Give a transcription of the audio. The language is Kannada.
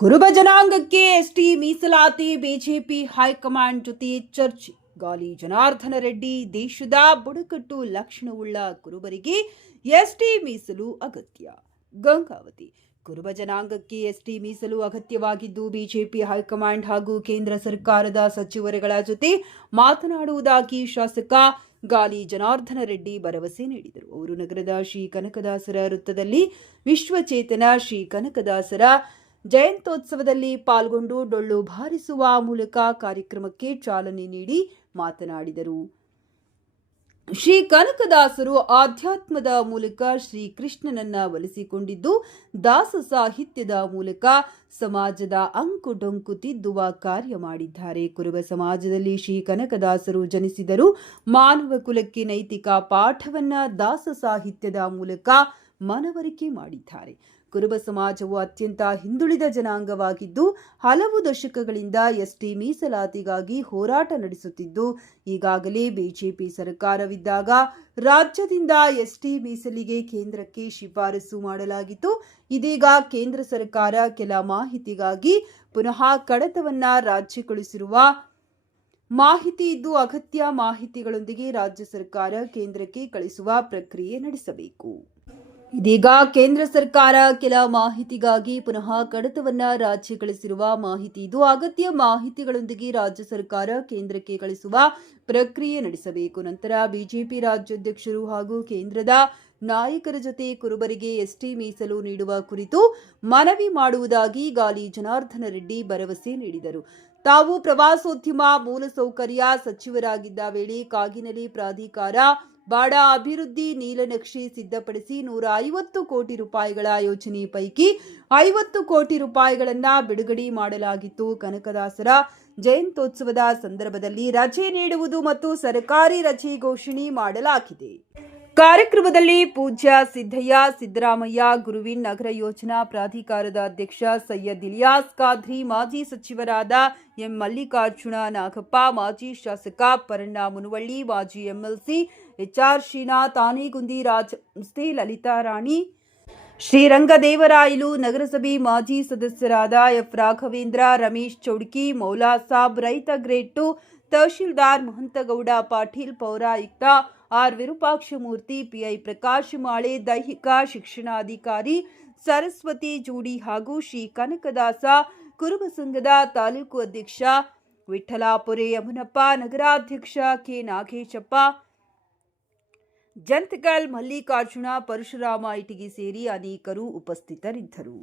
ಕುರುಬ ಜನಾಂಗಕ್ಕೆ ಎಸ್ಟಿ ಮೀಸಲಾತಿ, ಬಿಜೆಪಿ ಹೈಕಮಾಂಡ್ ಜೊತೆ ಚರ್ಚೆ. ಗಾಲಿ ಜನಾರ್ದನ ರೆಡ್ಡಿ, ದೇಶದ ಬುಡಕಟ್ಟು ಲಕ್ಷಣವುಳ್ಳ ಕುರುಬರಿಗೆ ಎಸ್ಟಿ ಮೀಸಲು ಅಗತ್ಯ. ಗಂಗಾವತಿ, ಕುರುಬ ಜನಾಂಗಕ್ಕೆ ಎಸ್ಟಿ ಮೀಸಲು ಅಗತ್ಯವಾಗಿದ್ದು, ಬಿಜೆಪಿ ಹೈಕಮಾಂಡ್ ಹಾಗೂ ಕೇಂದ್ರ ಸರ್ಕಾರದ ಸಚಿವರುಗಳ ಜೊತೆ ಮಾತನಾಡುವುದಾಗಿ ಶಾಸಕ ಗಾಲಿ ಜನಾರ್ದನ ರೆಡ್ಡಿ ಭರವಸೆ ನೀಡಿದರು. ಅವರು ನಗರದ ಶ್ರೀ ಕನಕದಾಸರ ವೃತ್ತದಲ್ಲಿ ವಿಶ್ವಚೇತನ ಶ್ರೀ ಕನಕದಾಸರ ಜಯಂತ್ಯೋತ್ಸವದಲ್ಲಿ ಪಾಲ್ಗೊಂಡು ಡೊಳ್ಳು ಬಾರಿಸುವ ಮೂಲಕ ಕಾರ್ಯಕ್ರಮಕ್ಕೆ ಚಾಲನೆ ನೀಡಿ ಮಾತನಾಡಿದರು. ಶ್ರೀ ಕನಕದಾಸರು ಆಧ್ಯಾತ್ಮದ ಮೂಲಕ ಶ್ರೀಕೃಷ್ಣನನ್ನ ಒಲಿಸಿಕೊಂಡಿದ್ದು, ದಾಸ ಸಾಹಿತ್ಯದ ಮೂಲಕ ಸಮಾಜದ ಅಂಕು ಡೊಂಕು ತಿದ್ದುವ ಕಾರ್ಯ ಮಾಡಿದ್ದಾರೆ. ಕುರುಬ ಸಮಾಜದಲ್ಲಿ ಶ್ರೀ ಕನಕದಾಸರು ಜನಿಸಿದರು ಮಾನವ ಕುಲಕ್ಕೆ ನೈತಿಕ ಪಾಠವನ್ನ ದಾಸ ಸಾಹಿತ್ಯದ ಮೂಲಕ ಮನವರಿಕೆ ಮಾಡಿದ್ದಾರೆ. ಕುರುಬ ಸಮಾಜವು ಅತ್ಯಂತ ಹಿಂದುಳಿದ ಜನಾಂಗವಾಗಿದ್ದು, ಹಲವು ದಶಕಗಳಿಂದ ಎಸ್ಟಿ ಮೀಸಲಾತಿಗಾಗಿ ಹೋರಾಟ ನಡೆಸುತ್ತಿದ್ದು, ಈಗಾಗಲೇ ಬಿಜೆಪಿ ಸರ್ಕಾರವಿದ್ದಾಗ ರಾಜ್ಯದಿಂದ ಎಸ್ಟಿ ಮೀಸಲಿಗೆ ಕೇಂದ್ರಕ್ಕೆ ಶಿಫಾರಸು ಮಾಡಲಾಗಿತ್ತು. ಇದೀಗ ಕೇಂದ್ರ ಸರ್ಕಾರ ಕೆಲ ಮಾಹಿತಿಗಾಗಿ ಪುನಃ ಕಡತವನ್ನ ರಾಜ್ಯಗೊಳಿಸಿರುವ ಮಾಹಿತಿ ಇದ್ದು, ಅಗತ್ಯ ಮಾಹಿತಿಗಳೊಂದಿಗೆ ರಾಜ್ಯ ಸರ್ಕಾರ ಕೇಂದ್ರಕ್ಕೆ ಕಳಿಸುವ ಪ್ರಕ್ರಿಯೆ ನಡೆಸಬೇಕು. ಇದೀಗ ಕೇಂದ್ರ ಸರ್ಕಾರ ಕೆಲ ಮಾಹಿತಿಗಾಗಿ ಪುನಃ ಕಡತವನ್ನ ರಾಜ್ಯ ಕಳಿಸಿರುವ ಮಾಹಿತಿ ಇದು ಅಗತ್ಯ ಮಾಹಿತಿಗಳೊಂದಿಗೆ ರಾಜ್ಯ ಸರ್ಕಾರ ಕೇಂದ್ರಕ್ಕೆ ಕಳಿಸುವ ಪ್ರಕ್ರಿಯೆ ನಡೆಸಬೇಕು. ನಂತರ ಬಿಜೆಪಿ ರಾಜ್ಯಾಧ್ಯಕ್ಷರು ಹಾಗೂ ಕೇಂದ್ರದ ನಾಯಕರ ಜೊತೆ ಕುರುಬರಿಗೆ ಎಸ್ಟಿ ಮೀಸಲು ನೀಡುವ ಕುರಿತು ಮನವಿ ಮಾಡುವುದಾಗಿ ಗಾಲಿ ಜನಾರ್ದನ ರೆಡ್ಡಿ ಭರವಸೆ ನೀಡಿದರು. ತಾವು ಪ್ರವಾಸೋದ್ಯಮ ಮೂಲಸೌಕರ್ಯ ಸಚಿವರಾಗಿದ್ದ ವೇಳೆ ಕಾಗಿನೆಲೆ ಪ್ರಾಧಿಕಾರ ಬಾಡ ಅಭಿವೃದ್ಧಿ ನೀಲನಕ್ಷೆ ಸಿದ್ಧಪಡಿಸಿ ನೂರ ಐವತ್ತು ಕೋಟಿ ರೂಪಾಯಿಗಳ ಯೋಜನೆ ಪೈಕಿ ಐವತ್ತು ಕೋಟಿ ರೂಪಾಯಿಗಳನ್ನ ಬಿಡುಗಡೆ ಮಾಡಲಾಗಿತ್ತು. ಕನಕದಾಸರ ಜಯಂತ್ಯೋತ್ಸವದ ಸಂದರ್ಭದಲ್ಲಿ ರಜೆ ನೀಡುವುದು ಮತ್ತು ಸರ್ಕಾರಿ ರಜೆ ಘೋಷಣೆ ಮಾಡಲಾಗಿದೆ. ಕಾರ್ಯಕ್ರಮದಲ್ಲಿ ಪೂಜ್ಯ ಸಿದ್ದಯ್ಯ ಸಿದ್ದರಾಮಯ್ಯ, ಗುರುವಿನ್ ನಗರ ಯೋಜನಾ ಪ್ರಾಧಿಕಾರದ ಅಧ್ಯಕ್ಷ ಸೈಯದ್ ಇಲಿಯಾಸ್ ಖಾದ್ರಿ, ಮಾಜಿ ಸಚಿವರಾದ ಎಂ ಮಲ್ಲಿಕಾರ್ಜುನ ನಾಗಪ್ಪ, ಮಾಜಿ ಶಾಸಕ ಪರಣ್ಣ ಮುನವಳ್ಳಿ, ಮಾಜಿ MLC H R Srinath, Anegundi Raj ಸಂಸ್ಥೆ ಲಲಿತಾ ರಾಣಿ, ಶ್ರೀರಂಗದೇವರಾಯಲು ನಗರಸಭೆ ಮಾಜಿ ಸದಸ್ಯರಾದ ಎಫ್ ರಾಘವೇಂದ್ರ, ರಮೇಶ್ ಚೌಡ್ಕಿ, ಮೌಲಾ ಸಾಬ್, ರೈತ ಗ್ರೇಡ್ ಟು ತಹಶೀಲ್ದಾರ್ ಮಹಂತಗೌಡ, ಪಾಟೀಲ್ ಪೌರಾಯುಕ್ತ ಆರ್ ವಿರೂಪಾಕ್ಷಮೂರ್ತಿ ಪಿಐ ಪ್ರಕಾಶ್ ಮಾಳೆ ದೈಹಿಕ ಶಿಕ್ಷಣಾಧಿಕಾರಿ ಸರಸ್ವತಿ ಜೂಡಿ ಹಾಗೂ ಶ್ರೀ ಕನಕದಾಸ ಕುರುಬ ಸಂಘದ ತಾಲೂಕು ಅಧ್ಯಕ್ಷ ವಿಠಲಾಪುರೆ ಯಮುನಪ್ಪ ನಗರಾಧ್ಯಕ್ಷ ಕೆ ನಾಗೇಶಪ್ಪ ಜಂತಕಲ್ ಮಲ್ಲಿಕಾರ್ಜುನ ಪರಶುರಾಮ ಇಟಿಗಿ ಸೇರಿ ಅನೇಕರು ಉಪಸ್ಥಿತರಿದ್ದರು